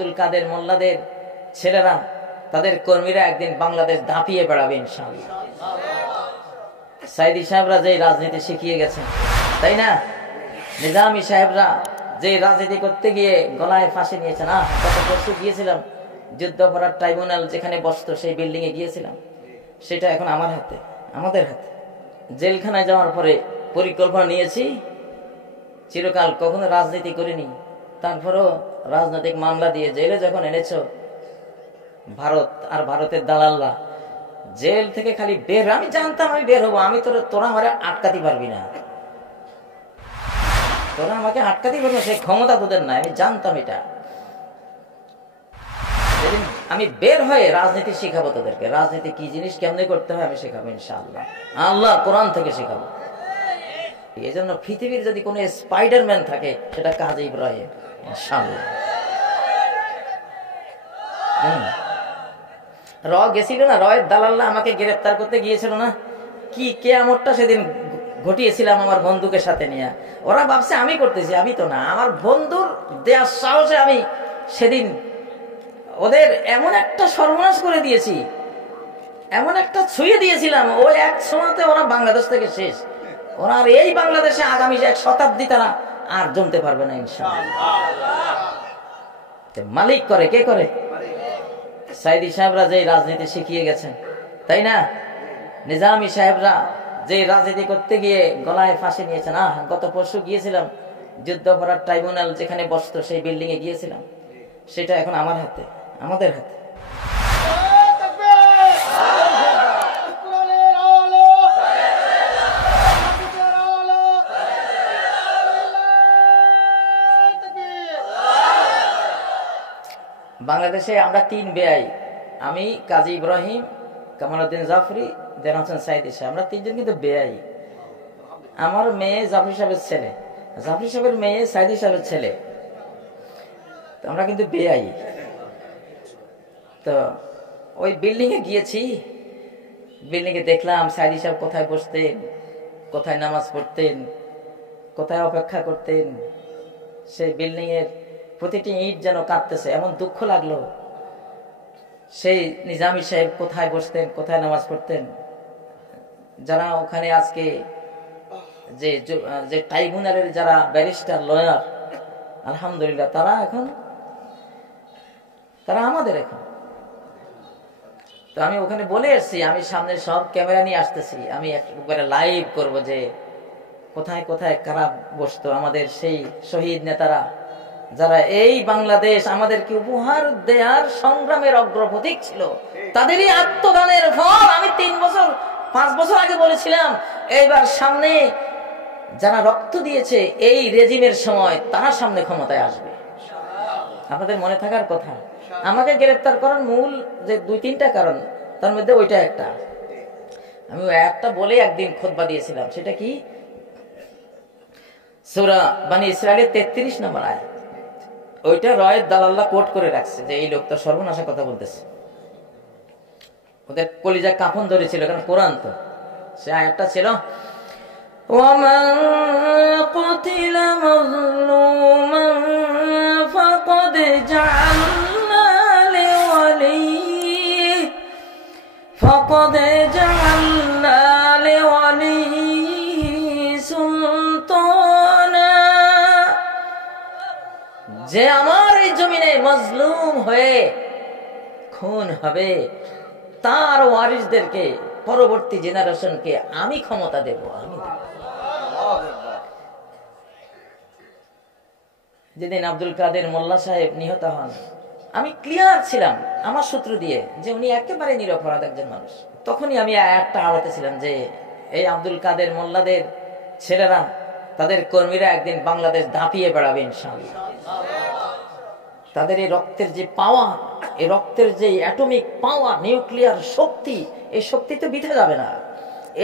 আব্দুল কাদের মোল্লাদের ছেলেরা তাদের কর্মীরা একদিন বাংলাদেশ দাপিয়ে বেড়াবে ইনশাআল্লাহ। সাইদি সাহেবরা যে রাজনীতি শিখিয়ে গেছেন, তাই না? নিজামী সাহেবরা যে রাজনীতি করতে গিয়ে গলায় ফাঁসি নিয়েছেন। গত বছর গিয়েছিলাম যুদ্ধাপরাধ ট্রাইব্যুনাল যেখানে বসতো সেই বিল্ডিং এ গিয়েছিলাম, সেটা এখন আমার হাতে, আমাদের হাতে। জেলখানায় যাওয়ার পরে পরিকল্পনা নিয়েছি, চিরকাল কখনো রাজনীতি করিনি, তারপরও রাজনৈতিক মামলা দিয়ে জেলে যখন এনেছ ভারত আর ভারতের দালাল্লা, জেল থেকে খালি বের, আমি জানতাম আমি বের হবো, আমি তোরা আমারে আটকাতে পারবি না, তোরা আমাকে আটকাতে পারবি না, সেই ক্ষমতা তোদের নাই, আমি জানতাম এটা। যেদিন আমি বের হয়ে রাজনীতি শিখাবো তোদেরকে, রাজনীতি কি জিনিস, কেমনে করতে হয় আমি শেখাবো ইনশাআল্লাহ, আল্লাহ কোরআন থেকে শেখাবো। এই জন্য পৃথিবীর যদি কোনো স্পাইডারম্যান থাকে সেটা কাজী ইব্রাহিম ইনশাআল্লাহ। র গেছিল না, রয়ের দালাল্লা আমাকে গ্রেফতার করতে গিয়েছিল না, কি কেয়ামতটা সেদিন ঘটিয়েছিলাম আমার বন্ধুকে সাথে নিয়ে। ওরা ভাবছে আমি করতেছি, আমি তো না, আমার বন্ধুর দেয়ার সাহসে আমি সেদিন ওদের এমন একটা সর্বনাশ করে দিয়েছি, এমন একটা ছুঁয়ে দিয়েছিলাম, ওই এক সময়তে ওরা বাংলাদেশ থেকে শেষ। ওরা আর এই বাংলাদেশে আগামী 1 শতাব্দী তারা আর জমতে পারবে না ইনশাআল্লাহ। মালিক করে, কে করে? সাইদি সাহেবরা যে রাজনীতি শিখিয়ে গেছেন, তাই না? নিজামী সাহেবরা যে রাজনীতি করতে গিয়ে গলায় ফাঁসি নিয়েছেন। গত পরশু গিয়েছিলাম যুদ্ধাপরাধ ট্রাইব্যুনাল যেখানে বসতো সেই বিল্ডিং এ গিয়েছিলাম, সেটা এখন আমার হাতে, আমাদের হাতে। বাংলাদেশে আমরা 3 বেয়াই, আমি, কাজী ইব্রাহিম, কামালউদ্দিন জাফরি, দেন হোসেন সাইদি সাহেব, আমরা 3 জন কিন্তু বেয়াই। আমার মেয়ে জাফরি সাহেবের ছেলে, জাফরি সাহেবের মেয়ে সাইদি সাহেবের ছেলে, তো আমরা কিন্তু বেয়াই। তো ওই বিল্ডিং এ গিয়েছি, বিল্ডিং এ দেখলাম সাইদি সাহেব কোথায় বসতেন, কোথায় নামাজ পড়তেন, কোথায় অপেক্ষা করতেন। সেই বিল্ডিং এর প্রতিটি ইট যেন কাঁদতেছে, এমন দুঃখ লাগলো। সেই নিজামী সাহেব কোথায় বসতেন, কোথায় নামাজ পড়তেন, যারা ওখানে আজকে যে ট্রাইব্যুনালের যারা ব্যারিস্টার, লয়ার, আলহামদুলিল্লাহ তারা আমাদের এখন। তো আমি ওখানে বলে এসছি, আমি সামনে সব ক্যামেরা নিয়ে আসতেছি, আমি একবারে লাইভ করব যে কোথায় কোথায় কারা বসতো, আমাদের সেই শহীদ নেতারা, যারা এই বাংলাদেশ আমাদেরকে উপহার দেয়ার সংগ্রামের অগ্রপথিক ছিল, তাদেরই আত্মদানের ফল। আমি 5 বছর আগে বলেছিলাম, এইবার সামনে যারা রক্ত দিয়েছে এই রেজিমের সময়, তারা সামনে ক্ষমতায় আসবে। আপনাদের মনে থাকার কথা, আমাকে গ্রেফতার করার মূল যে 2-3টা কারণ, তার মধ্যে ওইটা একটা। আমি একটা বলে একদিন খুতবা দিয়েছিলাম, সেটা কি? সূরা বনী ইসরাঈলের 33 নম্বর আয়াত। ওইটা রয়ের দালাল্লা কোট করে রাখছে যে এই লোকটা সর্বনাশা কথা বলতেছে। ওদের কলিজা কাফন ধরেছিল, কারণ কোরআন তো। সে আয়াতটা ছিল, ওয়ামান কুতিলা মাজলুমান ফাকাদ জাআলনা লিওয়ালিহি সুলতানা। যে আমার এই জমিনে মজলুম হয়ে খুন হবে, তার ওয়ারিসদেরকে, পরবর্তী জেনারেশনকে আমি ক্ষমতা দেব। যেদিন আব্দুল কাদের মোল্লা সাহেব নিহত হন, আমি ক্লিয়ার ছিলাম আমার সূত্র দিয়ে যে উনি একেবারে নিরপরাধ একজন মানুষ। তখনই আমি একটা আড়াতে ছিলাম যে এই আব্দুল কাদের মোল্লাদের ছেলেরা, তাদের কর্মীরা একদিন বাংলাদেশ দাপিয়ে বেড়াবে ইনশাআল্লাহ। তাদের এই রক্তের যে পাওয়া, এই রক্তের যে অ্যাটমিক পাওয়া, নিউক্লিয়ার শক্তি, এই শক্তি তো বৃথা যাবে না।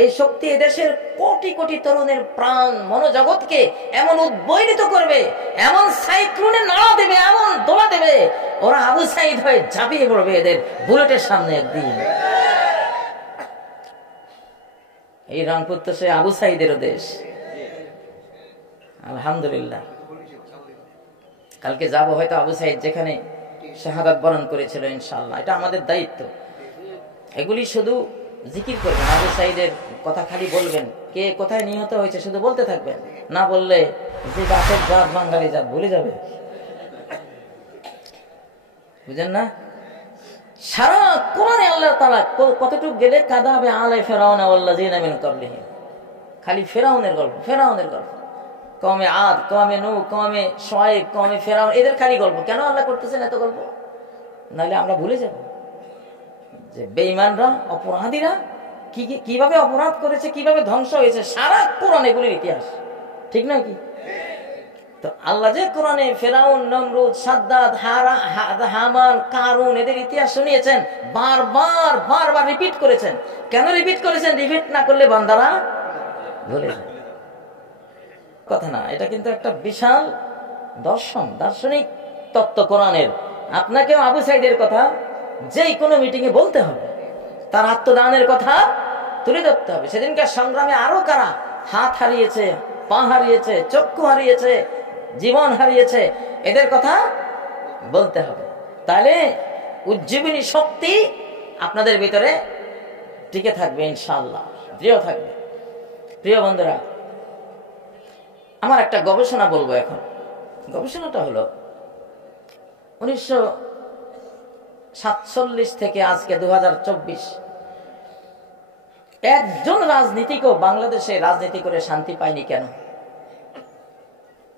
এই শক্তি এদেশের কোটি কোটি তরুণের প্রাণ মনোজগৎকে এমন উদ্বৈলিত করবে, এমন সাইক্লোনে নাড়া দেবে, এমন দোলা দেবে, ওরা আবু সাইদ হয়ে ঝাঁপিয়ে পড়বে এদের বুলেটের সামনে একদিন। এই রংপুর তো সে আবু সাইদেরও দেশ, আলহামদুলিল্লাহ। কালকে যাব হয়তো আবু সাইদ যেখানে শাহাদাত বরণ করেছিল ইনশাআল্লাহ। এটা আমাদের দায়িত্ব। এগুলি শুধু জিকির করবেন, আবু সাইদের কথা খালি বলবেন, কে কোথায় নিহত হয়েছে শুধু বলতে থাকবেন, না বললে যে জাতের জাত বাঙালি জাত ভুলে যাবে, বুঝেন না? সারা কোরআনে আল্লাহ তাআলা কতটুকু গেলে কাযাবে আলে ফিরআউন ওয়াল্লাযিনা মিন ক্বাবলিহিম, খালি ফিরআউনের গল্প, ফিরআউনের গল্প, কওমে আদ, কওমে নূহ, কওমে শুআয়ব, কওমে ফিরআউন, এদের খালি গল্প। কেন আল্লাহ করতেছেন এত গল্প? নাহলে আমরা ভুলে যাব যে বেঈমানরা, অপরাধীরা কিভাবে অপরাধ করেছে, কিভাবে ধ্বংস হয়েছে, সারা কোরআন এগুলির ইতিহাস, ঠিক না কি? তো আল্লাহ যে কোরআনে ফিরআউন, নমরুদ, সাদ্দাত, হামান, কারুন এদের ইতিহাস শুনিয়েছেন, বারবার বারবার রিপিট করেছেন। কেন রিপিট করেছেন? রিপিট না করলে বান্দারা ভুলে যায়। কথা না, এটা কিন্তু একটা বিশাল দর্শন, দার্শনিক তত্ত্ব কোরআনের। আপনাকেও আবু সাইদের কথা যেই কোনো মিটিং এ বলতে হবে, তার আত্মদানের কথা তুলে ধরতে হবে। সেদিনকার সংগ্রামে আরো কারা হাত হারিয়েছে, পা হারিয়েছে, চক্ষু হারিয়েছে, জীবন হারিয়েছে, এদের কথা বলতে হবে। তাহলে উজ্জীবনী শক্তি আপনাদের ভিতরে টিকে থাকবে ইনশাআল্লাহ, দৃঢ় থাকবে। প্রিয় বন্ধুরা, আমার একটা গবেষণা বলবো এখন। গবেষণাটা হলো 1947 থেকে আজকে 2024, একজন রাজনীতিকও বাংলাদেশে রাজনীতি করে শান্তি পায়নি কেন?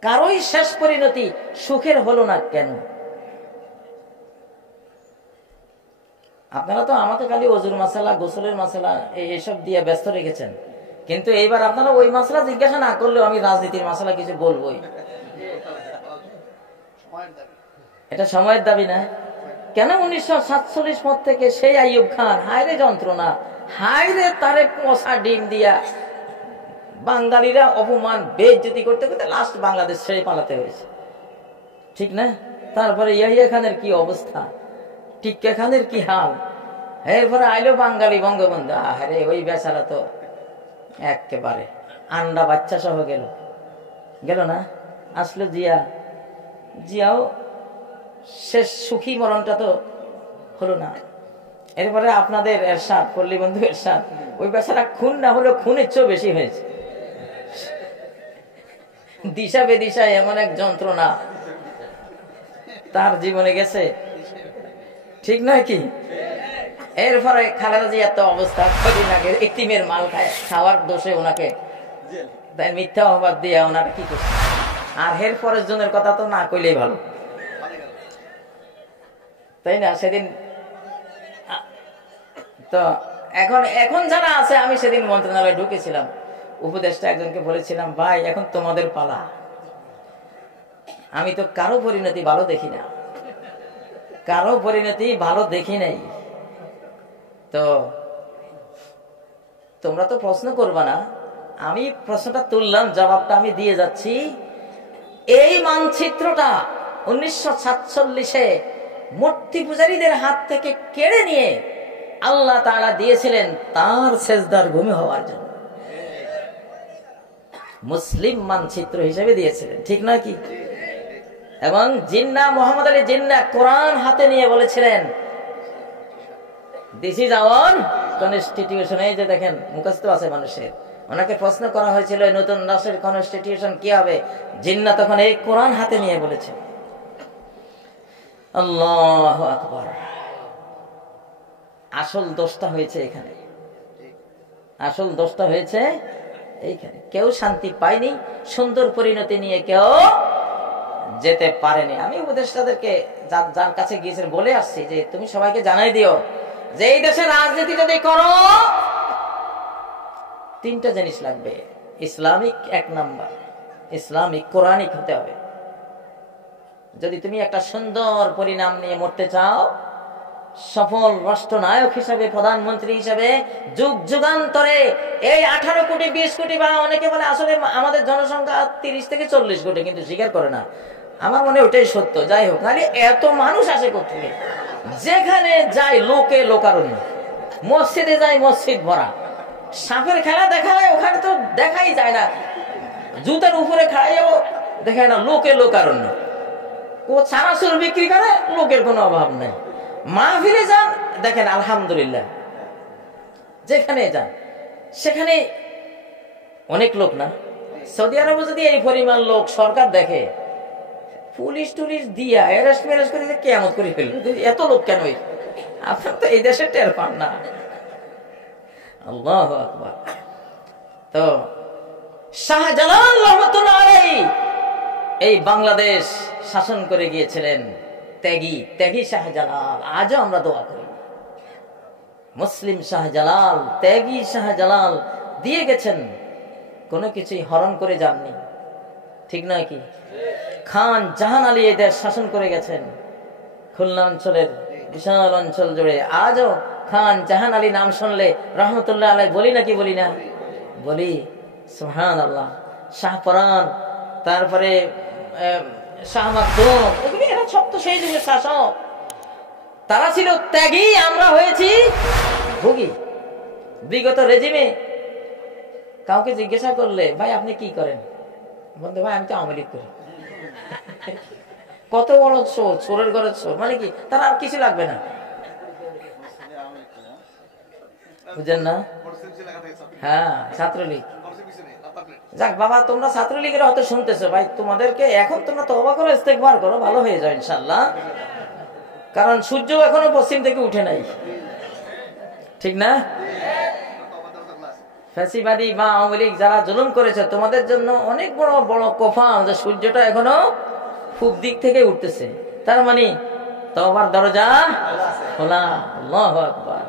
কারোই শেষ পরিণতি সুখের হলো না কেন? আপনারা তো আমাকে খালি ওজুর মাসালা, গোসলের মাসালা এইসব দিয়ে ব্যস্ত রেখেছেন, কিন্তু এইবার আপনারা ওই মাসালা জিজ্ঞাসা না করলেও আমি রাজনীতির মাসালা কিছু বলবোই। এটা সময়ের দাবি না? কেন 1947 পর থেকে সেই আইয়ুব খান, হায়রে যন্ত্রণা, হায়রে তারেক মশা ডিম দিয়া বাঙালিরা অপমান বেইজ্জতি করতে করতে লাস্ট বাংলাদেশ ছেড়ে পালাতে হয়েছে, ঠিক না? তারপরে ইয়াহিয়া খানের কি অবস্থা, টিক্কা খানের কি হাল, এরপরে আইলো বাঙালি বঙ্গবন্ধু, আরে ওই বেচারা তো একেবারে আন্ডা বাচ্চা সহ গেল না? আসলো জিয়াও শেষ সুখী মরণটা তো হলো না। এরপরে আপনাদের এরশাদ, পল্লী বন্ধু এরশাদ, ওই বেচারা খুন না হলেও খুনের চেয়েও বেশি হয়েছে। দিশা বেদিশায় এমন এক যন্ত্রণা তার জীবনে গেছে, ঠিক নয় কি? এরপরে খালেদা জিয়ার তো অবস্থা, কদিন আগে এতিমের মাল খাওয়ার দোষে ওনাকে মিথ্যা অপবাদ দিয়ে ওনারা কি করছে। আর এরপরের জনের কথা তো না কইলেই ভালো, তাই না? সেদিন তো এখন যারা আছে, আমি সেদিন মন্ত্রণালয়ে ঢুকেছিলাম, উপদেষ্টা একজনকে বলেছিলাম, ভাই এখন তোমাদের পালা, আমি তো কারো পরিণতি ভালো দেখি না, কারো পরিণতি ভালো দেখি নাই, তো তোমরা তো প্রশ্ন করবা না, আমি প্রশ্নটা তুললাম, জবাবটা আমি দিয়ে যাচ্ছি। এই মানচিত্রটা 1947-এ মূর্তি পূজারীদের হাত থেকে কেড়ে নিয়ে আল্লাহ তাআলা দিয়েছিলেন তার সেজদার ভূমি হওয়ার জন্য, মুসলিম মানচিত্র হিসেবে দিয়েছিলেন, ঠিক না কি? এবং জিন্নাহ, মোহাম্মদ আলী জিন্নাহ কোরআন হাতে নিয়ে বলেছিলেন, দিস ইজ আওয়ার কনস্টিটিউশন। এই যে দেখেন, মুখস্থ আছে মানুষের। ওনাকে প্রশ্ন করা হয়েছিল নতুন রাষ্ট্রের কনস্টিটিউশন কি হবে, জিন্নাহ তখন এই কোরআন হাতে নিয়ে বলেছে। আল্লাহু আকবার। আসল দোষটা হয়েছে এখানে, আসল দোষটা হয়েছে এইখানে। কেউ শান্তি পায়নি, সুন্দর পরিণতি নিয়ে কেউ যেতে পারেনি। আমি উপদেষ্টাদেরকে যার কাছে গিয়েছেন বলে আসছি যে তুমি সবাইকে জানাই দিও যে এই দেশে রাজনীতি যদি করো, 3টা জিনিস লাগবে। ইসলামিক 1 নাম্বার, ইসলামিক কোরআনিক হতে হবে। যদি তুমি একটা সুন্দর পরিণাম নিয়ে মরতে চাও, সফল রাষ্ট্রনায়ক হিসাবে, প্রধানমন্ত্রী হিসাবে, যুগ যুগান্তরে এই 18 কোটি 20 কোটি, বা অনেকে বলে আসলে আমাদের জনসংখ্যা 30 থেকে 40 কোটি, কিন্তু স্বীকার করে না। আমার মনে ওটাই সত্য। যাই হোক, নাহলে এত মানুষ আসে কোথেকে? যেখানে যাই লোকে লোকারণ্য, মসজিদে যাই মসজিদ ভরা, সাপের খেলা দেখায় ওখানে তো দেখাই যায় না, জুতার উপরে খাইও দেখায় না, লোকে লোকারণ্য। চানাচুর বিক্রি করে, লোকের কোনো অভাব নেই। মাহফিলে যান, দেখেন আলহামদুলিল্লাহ, যেখানে যান সেখানে অনেক লোক না। সৌদি আরবে যদি এই পরিমাণ লোক সরকার দেখে, পুলিশ টুলিশ দিয়া অ্যারেস্ট ম্যারেস্ট করে কেয়ামত করে ফেলবে। এত লোক কেন? আপনার তো এই দেশে টের পান না। আল্লাহু আকবার। তো শাহজালাল রহমাতুল্লাহ আলাইহি এই বাংলাদেশ শাসন করে গিয়েছিলেন, ত্যাগী শাহজালাল। আজও আমরা দোয়া করি, মুসলিম শাহজালাল, ত্যাগী শাহজালাল দিয়ে গেছেন, কোনো কিছুই হরণ করে যাননি, ঠিক নয় কি? খান জাহান আলী এই দেশ শাসন করে গেছেন, খুলনা অঞ্চলের বিশাল অঞ্চল জুড়ে। আজও খান জাহান আলী নাম শুনলে রহমতুল্লাহ আলাই বলি নাকি বলি না? বলি, সুবহানাল্লাহ। শাহপরান, তারপরে শাহ মাকদুম, এগুলি এরা সব তো সেই যুগের শাসক। তারা ছিল ত্যাগী, আমরা হয়েছি ভোগী। বিগত রেজিমে কাউকে জিজ্ঞাসা করলে, ভাই আপনি কি করেন? বলতে, ভাই আমি তো আওয়ামী লীগ করি। কত বড় চোর, চোরের ঘরের চোর, মানে কি তার আর কিছু লাগবে না, বুঝেন না? হ্যাঁ, ছাত্রলীগ। যাক বাবা, তোমরা ছাত্রলীগের হয়তো শুনতেছো, ভাই তোমাদেরকে এখন তোমরা তওবা করো, ইস্তেগফার করো, ভালো হয়ে যাও ইনশাআল্লাহ। কারণ সূর্য এখনো পশ্চিম থেকে উঠে নাই, ঠিক না? ফ্যাসিবাদী বা আওয়ামী লীগ যারা জুলুম করেছে, তোমাদের জন্য অনেক বড় বড় কোফা, যে সূর্যটা এখনো পূব দিক থেকে উঠতেছে। তার মানে তওবার দরজা খোলা। আল্লাহু আকবার।